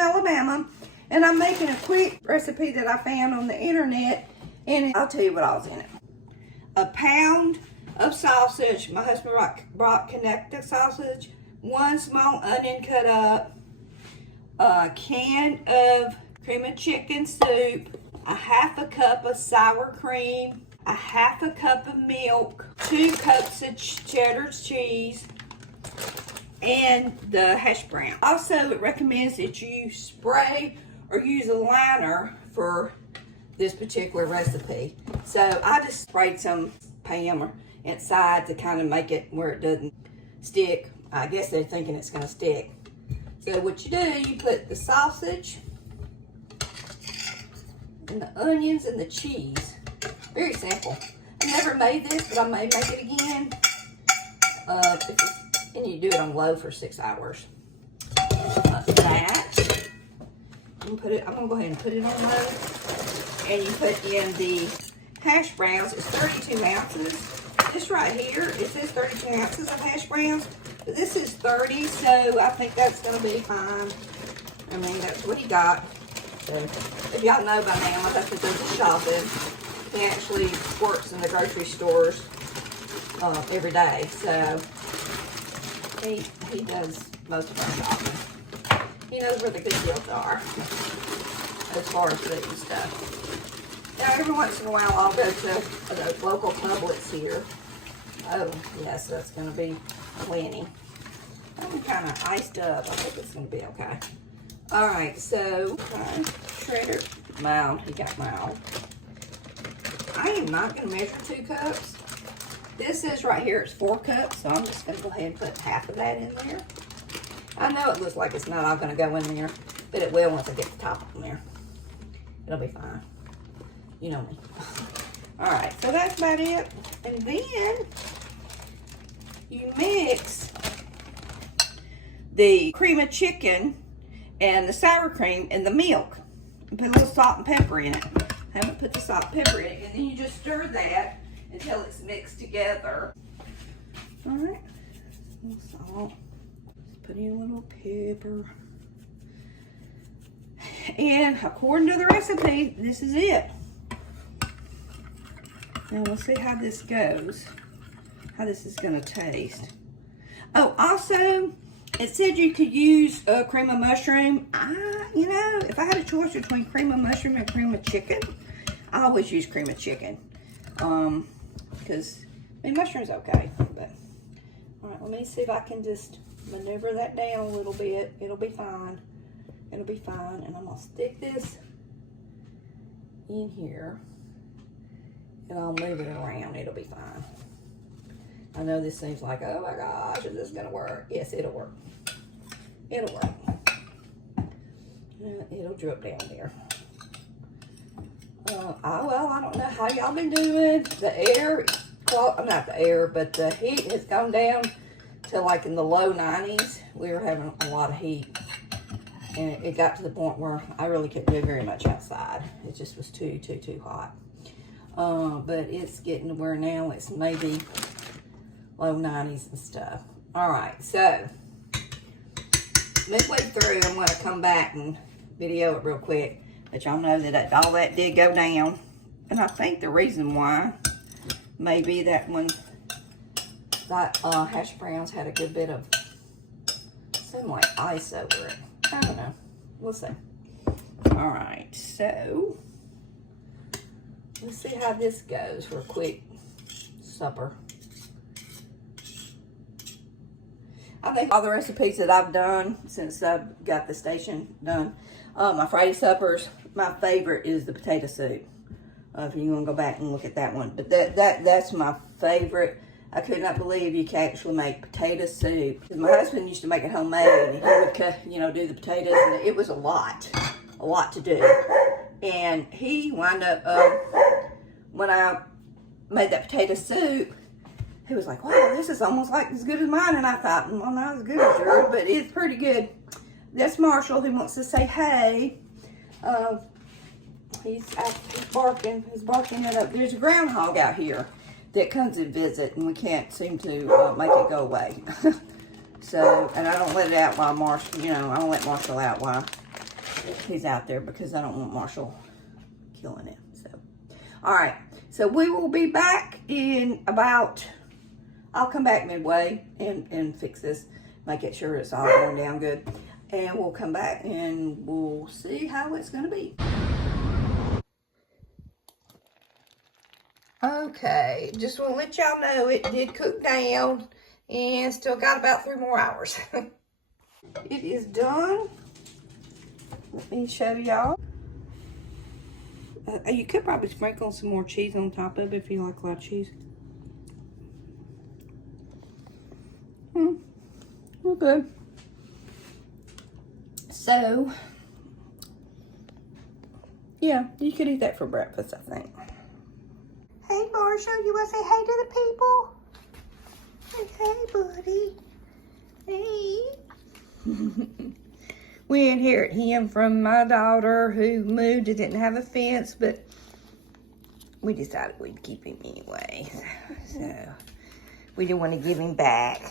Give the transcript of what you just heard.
Alabama, and I'm making a quick recipe that I found on the internet, and I'll tell you what all's in it. A pound of sausage. My husband brought connected sausage. 1 small onion cut up. A can of cream of chicken soup. A 1/2 cup of sour cream. A 1/2 cup of milk. 2 cups of cheddar cheese. And the hash brown. Also, it recommends that you spray or use a liner for this particular recipe. So I just sprayed some Pam inside to kind of make it where it doesn't stick. I guess they're thinking it's going to stick. So what you do, you put the sausage and the onions and the cheese. Very simple. I never made this, but I may make it again. And you do it on low for 6 hours. That. I'm gonna go ahead and put it on low. And you put in the hash browns. It's 32 ounces. This right here, it says 32 ounces of hash browns. But this is 30, so I think that's gonna be fine. I mean, that's what he got. So, if y'all know by now, my husband does the shopping. He actually works in the grocery stores every day. So, he does most of our shopping. He knows where the good deals are as far as food and stuff. Now, every once in a while, I'll go to the local Publix here. Oh, yes, that's going to be plenty. I'm kind of iced up. I think it's going to be okay. All right, so shredder. Mild. He got mild. I am not going to measure 2 cups. This is right here, it's 4 cups, so I'm just going to go ahead and put 1/2 of that in there. I know it looks like it's not all going to go in there, but it will once I get the top in there. It'll be fine. You know me. All right, so that's about it. And then you mix the cream of chicken and the sour cream and the milk. And put a little salt and pepper in it. I haven't put the salt and pepper in it. And then you just stir that until it's mixed together. All right, a little salt. Just put in a little pepper. And according to the recipe, this is it. Now we'll see how this goes, how this is going to taste. Oh, also, it said you could use cream of mushroom. You know, if I had a choice between cream of mushroom and cream of chicken, I always use cream of chicken. Because, I mean, mushroom's okay, but, all right, let me see if I can just maneuver that down a little bit. It'll be fine. It'll be fine, and I'm going to stick this in here, and I'll move it around. It'll be fine. I know this seems like, oh my gosh, is this going to work? Yes, it'll work. It'll work. It'll drip down there. Well, I don't know how y'all been doing. The air, well, not the air, but the heat has gone down to like in the low 90s. We were having a lot of heat. And it got to the point where I really couldn't do very much outside. It just was too hot. But it's getting to where now it's maybe low 90s and stuff. All right, so midway through, I'm going to come back and video it real quick. But y'all know that all that did go down. And I think the reason why may be that when that hash browns had a good bit of, seemed like ice over it. I don't know. We'll see. All right, so let's see how this goes for a quick supper. I think all the recipes that I've done since I've got the station done, my Friday suppers, my favorite is the potato soup. If you want to go back and look at that one, but that's my favorite. I could not believe you can actually make potato soup. My husband used to make it homemade, and he would, do the potatoes, and it was a lot to do. And he wound up, when I made that potato soup, he was like, wow, this is almost like as good as mine. And I thought, well, not as good as yours, but it's pretty good. That's Marshall, who wants to say hey. He's barking. He's barking it up. There's a groundhog out here that comes and visit, and we can't seem to make it go away. So, and I don't let it out while Marshall, I don't let Marshall out while he's out there because I don't want Marshall killing it. So, all right. So we will be back in about, I'll come back midway and fix this, make it sure it's all going down good. And we'll come back and we'll see how it's going to be. Okay, just want to let y'all know it did cook down and still got about 3 more hours. It is done. Let me show y'all. You could probably sprinkle some more cheese on top of it if you like a lot of cheese. We're good. So, yeah, you could eat that for breakfast, I think. Hey, Marshall, you want to say hey to the people? Hey, buddy. Hey. We inherit him from my daughter who moved and didn't have a fence, but we decided we'd keep him anyway. So we didn't want to give him back.